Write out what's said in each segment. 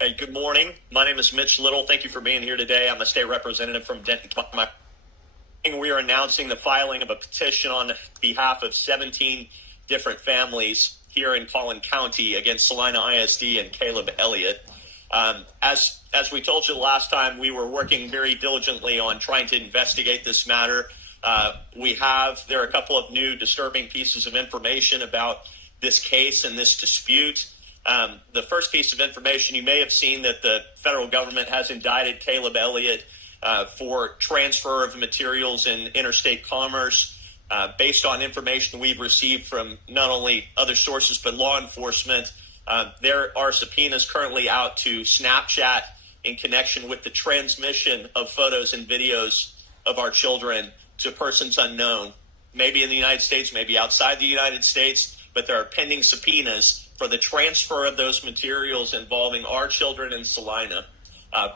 Hey, good morning. My name is Mitch Little. Thank you for being here today. I'm a state representative from Denton. We are announcing the filing of a petition on behalf of 17 different families here in Collin County against Celina ISD and Caleb Elliott. As we told you the last time, we were working very diligently on trying to investigate this matter. There are a couple of new disturbing pieces of information about this case and this dispute. The first piece of information, you may have seen that the federal government has indicted Caleb Elliott for transfer of materials in interstate commerce based on information we've received from not only other sources but law enforcement. There are subpoenas currently out to Snapchat in connection with the transmission of photos and videos of our children to persons unknown, maybe in the United States, maybe outside the United States, but there are pending subpoenas for the transfer of those materials involving our children in Celina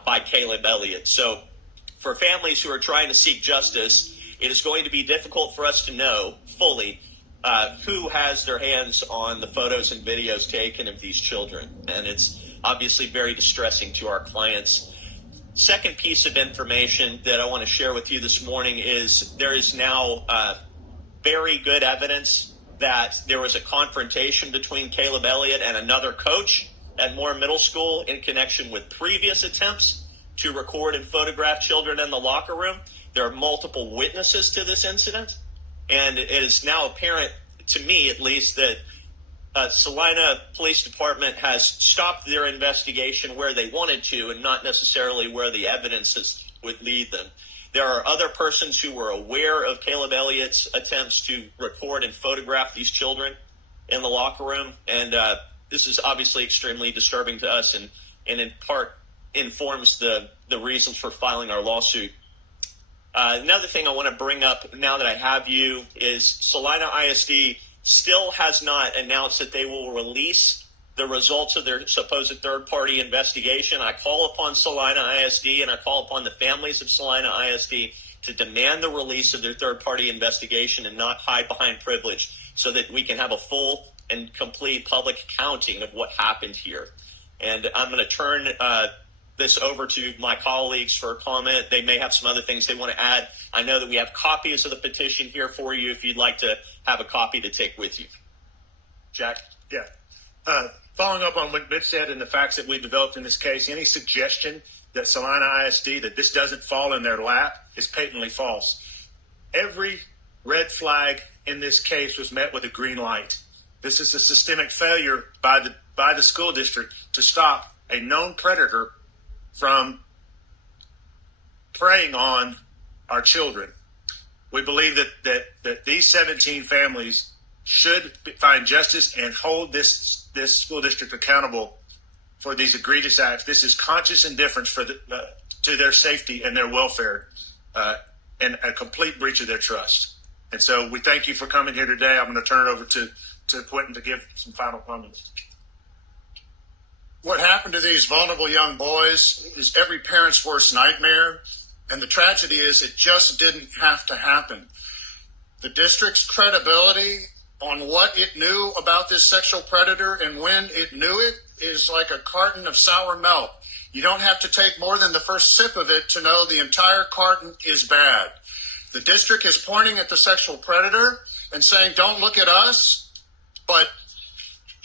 by Caleb Elliott. So for families who are trying to seek justice, it is going to be difficult for us to know fully who has their hands on the photos and videos taken of these children. And it's obviously very distressing to our clients. Second piece of information that I want to share with you this morning is there is now very good evidence that there was a confrontation between Caleb Elliott and another coach at Moore Middle School in connection with previous attempts to record and photograph children in the locker room. There are multiple witnesses to this incident, and it is now apparent, to me at least, that Celina Police Department has stopped their investigation where they wanted to and not necessarily where the evidence would lead them. There are other persons who were aware of Caleb Elliott's attempts to record and photograph these children in the locker room, and this is obviously extremely disturbing to us and in part informs the reasons for filing our lawsuit. Another thing I want to bring up now that I have you is Celina ISD still has not announced that they will release the results of their supposed third-party investigation. I call upon Celina ISD and I call upon the families of Celina ISD to demand the release of their third-party investigation and not hide behind privilege so that we can have a full and complete public accounting of what happened here. And I'm going to turn this over to my colleagues for a comment. They may have some other things they want to add. I know that we have copies of the petition here for you if you'd like to have a copy to take with you. Jack? Yeah. Following up on what Mitch said and the facts that we developed in this case, any suggestion that Celina ISD, that this doesn't fall in their lap, is patently false. Every red flag in this case was met with a green light. This is a systemic failure by the school district to stop a known predator from preying on our children. We believe that these 17 families should find justice and hold this school district accountable for these egregious acts. This is conscious indifference to their safety and their welfare, and a complete breach of their trust. And so we thank you for coming here today. I'm going to turn it over to Quentin to give some final comments. What happened to these vulnerable young boys is every parent's worst nightmare. And the tragedy is it just didn't have to happen. The district's credibility on what it knew about this sexual predator and when it knew it is like a carton of sour milk. You don't have to take more than the first sip of it to know the entire carton is bad. The district is pointing at the sexual predator and saying, don't look at us. But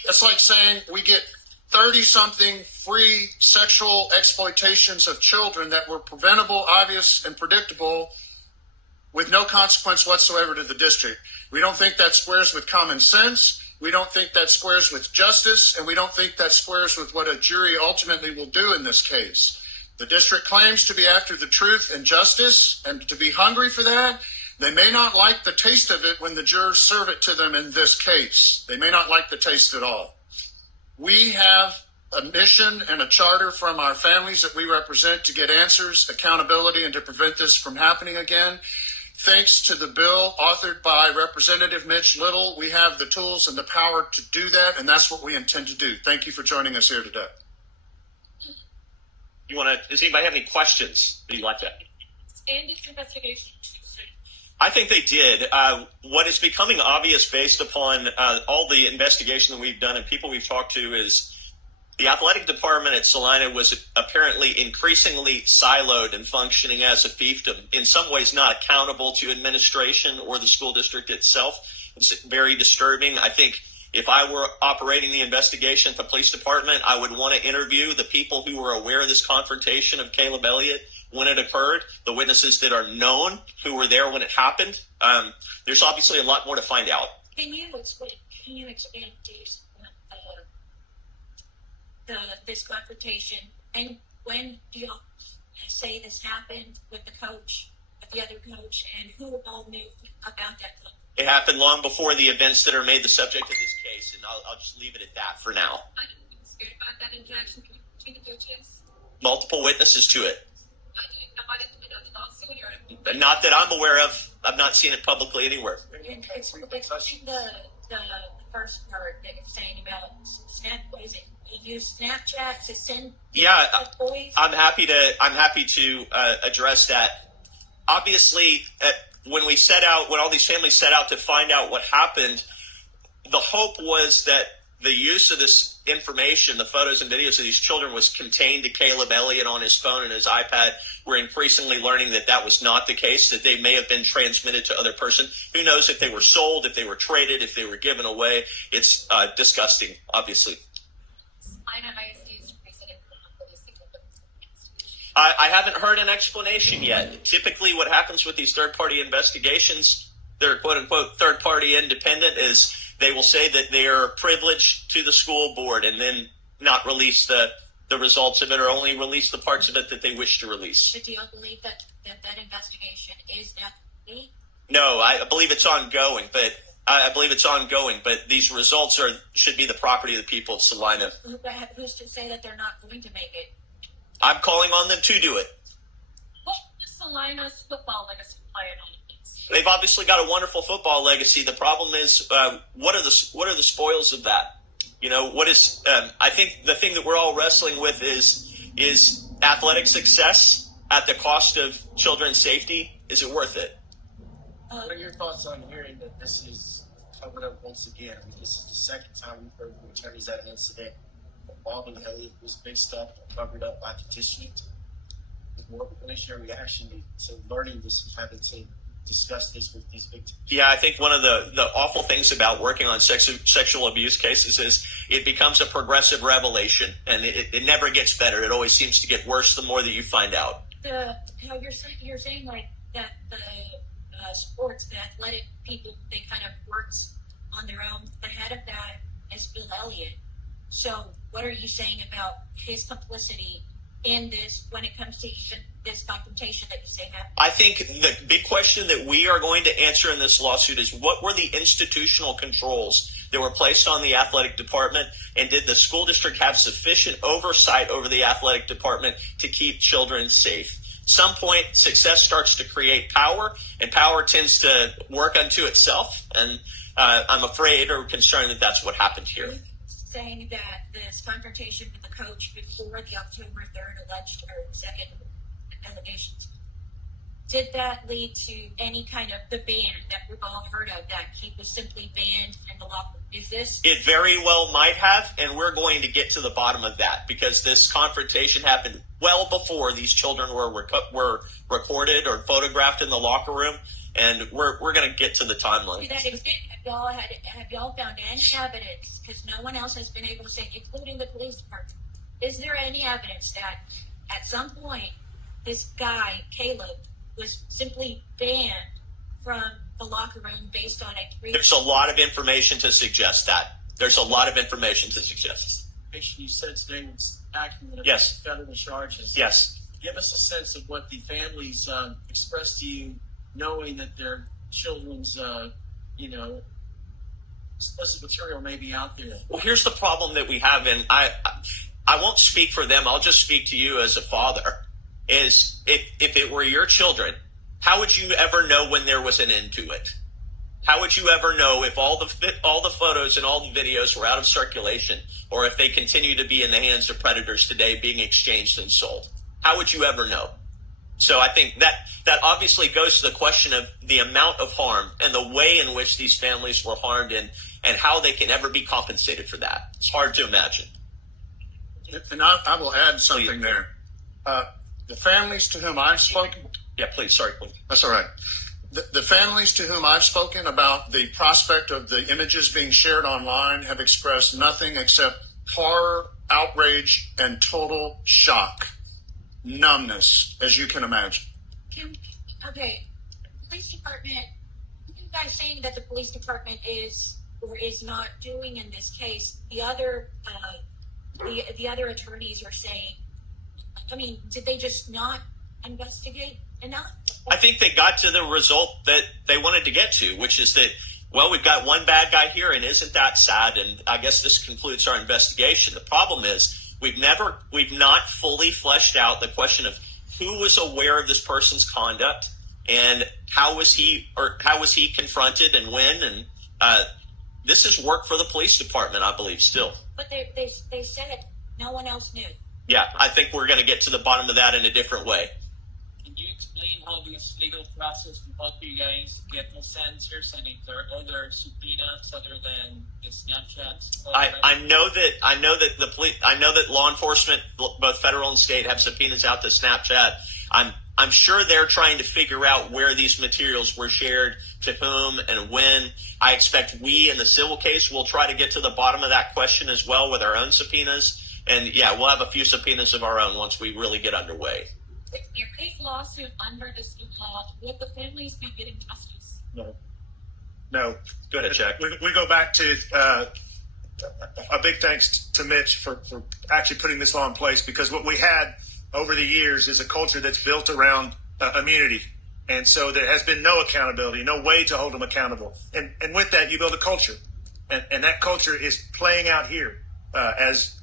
it's like saying we get 30-something free sexual exploitations of children that were preventable, obvious, and predictable with no consequence whatsoever to the district. We don't think that squares with common sense. We don't think that squares with justice, and we don't think that squares with what a jury ultimately will do in this case. The district claims to be after the truth and justice and to be hungry for that. They may not like the taste of it when the jurors serve it to them in this case. They may not like the taste at all. We have a mission and a charter from our families that we represent to get answers, accountability, and to prevent this from happening again. Thanks to the bill authored by Representative Mitch Little, we have the tools and the power to do that, and that's what we intend to do. Thank you for joining us here today. Does anybody have any questions that you'd like to add? And this investigation. I think they did. What is becoming obvious based upon all the investigation that we've done and people we've talked to is The athletic department at Celina was apparently increasingly siloed and functioning as a fiefdom, in some ways not accountable to administration or the school district itself. It's very disturbing. I think if I were operating the investigation at the police department, I would want to interview the people who were aware of this confrontation of Caleb Elliott when it occurred, the witnesses that are known who were there when it happened. There's obviously a lot more to find out. Can you explain to this confrontation, and when do y'all say this happened with the coach, with the other coach, and who all knew about that? It happened long before the events that are made the subject of this case, and I'll just leave it at that for now. I didn't get scared about that interaction between the coaches. Multiple witnesses to it. I didn't know the lawsuit or Not that I'm aware of. I've not seen it publicly anywhere. it's the first part that you're saying about you use Snapchat to send the boys? I'm happy to address that. Obviously, when all these families set out to find out what happened, the hope was that the use of this information, the photos and videos of these children, was contained to Caleb Elliott on his phone and his iPad. We're increasingly learning that that was not the case, that they may have been transmitted to other person. Who knows if they were sold, if they were traded, if they were given away. It's disgusting, obviously. Celina ISD's president police. I haven't heard an explanation yet. Typically what happens with these third-party investigations, they're quote-unquote third-party independent, is they will say that they are privileged to the school board and then not release the results of it, or only release the parts of it that they wish to release. But do you believe that investigation is now complete? No, I believe it's ongoing, but these results should be the property of the people of Celina. Who's to say that they're not going to make it? I'm calling on them to do it. What does Celina's football legacy play on this? They've obviously got a wonderful football legacy. The problem is, what are the spoils of that? I think the thing that we're all wrestling with is athletic success at the cost of children's safety. Is it worth it? What are your thoughts on hearing that this is covered up once again? I mean, this is the second time we've heard from attorneys that an incident involving Elliott was mixed up and covered up by petitioning. What is your reaction to learning this and having to discuss this with these victims? Yeah, I think one of the awful things about working on sexual abuse cases is it becomes a progressive revelation, and it never gets better. It always seems to get worse the more that you find out. How you're saying like that the sports, the athletic people, they kind of worked on their own. The head of that is Bill Elliott. So what are you saying about his complicity in this when it comes to this confrontation that you say happened? I think the big question that we are going to answer in this lawsuit is, what were the institutional controls that were placed on the athletic department, and did the school district have sufficient oversight over the athletic department to keep children safe? Some point, success starts to create power, and power tends to work unto itself, and I'm afraid or concerned that that's what happened here. Saying that this confrontation with the coach before the October 3rd alleged or second allegations, did that lead to any kind of the ban that we've all heard of, that he was simply banned in the locker room? Is this? It very well might have, and we're going to get to the bottom of that, because this confrontation happened well before these children were recorded or photographed in the locker room, and we're going to get to the timeline. To that extent, have y'all found any evidence, because no one else has been able to say, including the police department, is there any evidence that at some point this guy, Caleb, was simply banned from the locker room based on a There's a lot of information to suggest that. There's a lot of information to suggest. You said today was acting in Yes. federal charges. Yes. Give us a sense of what the families expressed to you, knowing that their children's, explicit material may be out there. Well, here's the problem that we have, and I won't speak for them. I'll just speak to you as a father. Is if it were your children, how would you ever know when there was an end to it? How would you ever know if all the photos and all the videos were out of circulation, or if they continue to be in the hands of predators today, being exchanged and sold? How would you ever know? So I think that obviously goes to the question of the amount of harm and the way in which these families were harmed, and how they can ever be compensated for that. It's hard to imagine. And I will add something there. The families to whom I've spoken. Yeah, please. Sorry, please. That's all right. The families to whom I've spoken about the prospect of the images being shared online have expressed nothing except horror, outrage, and total shock. Numbness, as you can imagine. Okay, police department, you guys saying that the police department is or is not doing in this case, the other attorneys are saying, I mean, did they just not investigate enough? I think they got to the result that they wanted to get to, which is that, well, we've got one bad guy here, and isn't that sad? And I guess this concludes our investigation. The problem is we've not fully fleshed out the question of who was aware of this person's conduct and how was he confronted and when. And this is work for the police department, I believe, still. But they said no one else knew. Yeah, I think we're going to get to the bottom of that in a different way. Can you explain how this legal process will help you guys get those answers, and if there are other subpoenas other than the Snapchats? I know that law enforcement, both federal and state, have subpoenas out to Snapchat. I'm sure they're trying to figure out where these materials were shared, to whom, and when. I expect we in the civil case will try to get to the bottom of that question as well with our own subpoenas. And yeah, we'll have a few subpoenas of our own once we really get underway. With your case lawsuit under this new law, would the families be getting justice? No. Go ahead, Jack. We go back to a big thanks to Mitch for actually putting this law in place, because what we had over the years is a culture that's built around immunity. And so there has been no accountability, no way to hold them accountable. And with that, you build a culture. And that culture is playing out here. As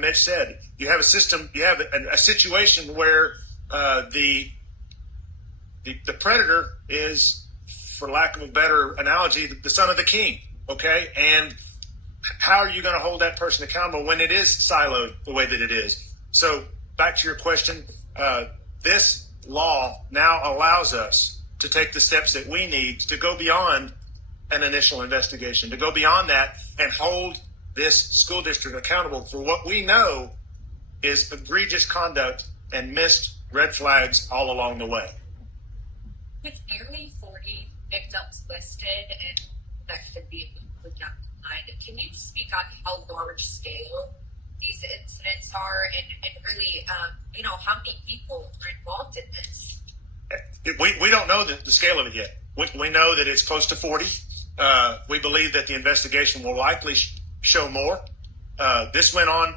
Mitch said, you have a system, you have a situation where the predator is, for lack of a better analogy, the son of the king, okay? And how are you going to hold that person accountable when it is siloed the way that it is? So back to your question, this law now allows us to take the steps that we need to go beyond an initial investigation, to go beyond that and hold this school district accountable for what we know is egregious conduct and missed red flags all along the way. With nearly 40 victims listed and that could be included down the line, can you speak on how large scale these incidents are and really, how many people are involved in this? We don't know the scale of it yet. We know that it's close to 40. We believe that the investigation will likely show more. This went on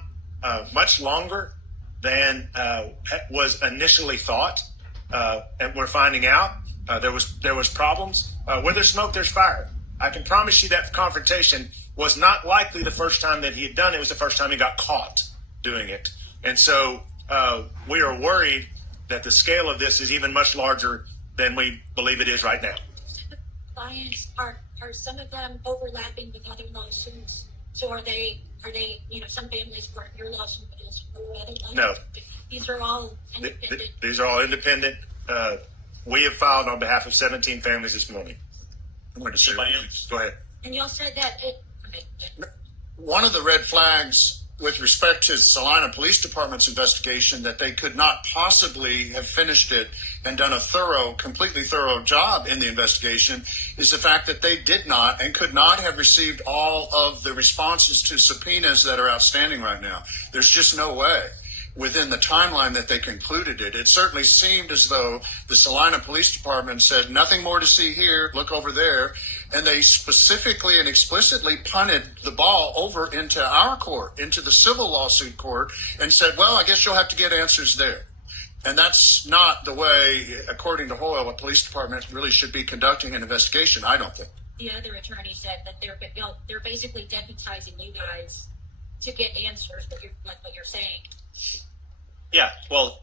much longer than was initially thought, and we're finding out there was problems. Where there's smoke, there's fire. I can promise you that confrontation was not likely the first time that he had done it. It was the first time he got caught doing it. And so we are worried that the scale of this is even much larger than we believe it is right now. The clients, are some of them overlapping with other lawsuits? So are they, some families brought your lawsuit, but it's for other lawsuits? No. These are all independent? These are all independent. We have filed on behalf of 17 families this morning. I'm going to sue. Go ahead. And y'all said that One of the red flags with respect to Celina Police Department's investigation, that they could not possibly have finished it and done a completely thorough job in the investigation, is the fact that they did not and could not have received all of the responses to subpoenas that are outstanding right now. There's just no way within the timeline that they concluded it. It certainly seemed as though the Celina Police Department said, nothing more to see here, look over there. And they specifically and explicitly punted the ball over into our court, into the civil lawsuit court, and said, well, I guess you'll have to get answers there. And that's not the way, according to Hoyle, a police department really should be conducting an investigation, I don't think. the other attorney said that they're basically deputizing you guys to get answers, like what you're saying. Yeah, well,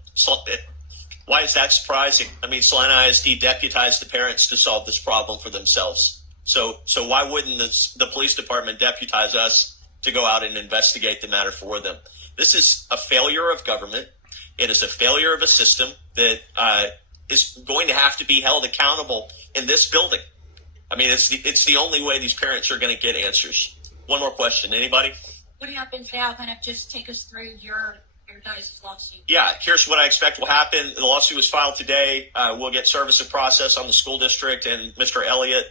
why is that surprising? I mean, Celina ISD deputized the parents to solve this problem for themselves. So why wouldn't the police department deputize us to go out and investigate the matter for them? This is a failure of government. It is a failure of a system that is going to have to be held accountable in this building. I mean, it's the only way these parents are going to get answers. One more question. Anybody? what happens now? Kind of just take us through your guys' lawsuit. Yeah, here's what I expect will happen. The lawsuit was filed today. We'll get service of process on the school district, and Mr. Elliott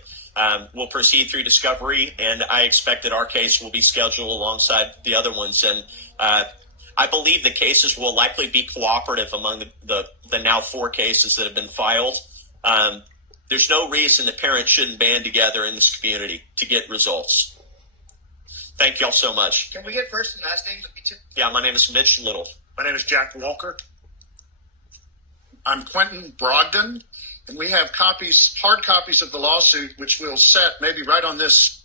will proceed through discovery, and I expect that our case will be scheduled alongside the other ones. And I believe the cases will likely be cooperative among the now 4 cases that have been filed. There's no reason that parents shouldn't band together in this community to get results. Thank y'all so much. Can we get first and last names? Yeah, my name is Mitch Little. My name is Jack Walker. I'm Quentin Brogdon, and we have hard copies of the lawsuit, which we'll set maybe right on this.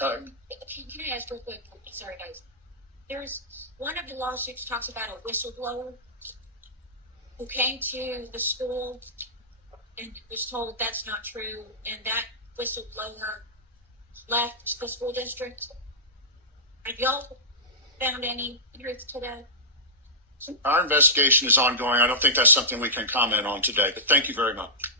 Can I ask real quick? Sorry, guys. There's one of the lawsuits talks about a whistleblower who came to the school and was told that's not true, and that whistleblower left the school district. Have y'all found any truth to that? Our investigation is ongoing. I don't think that's something we can comment on today, but thank you very much.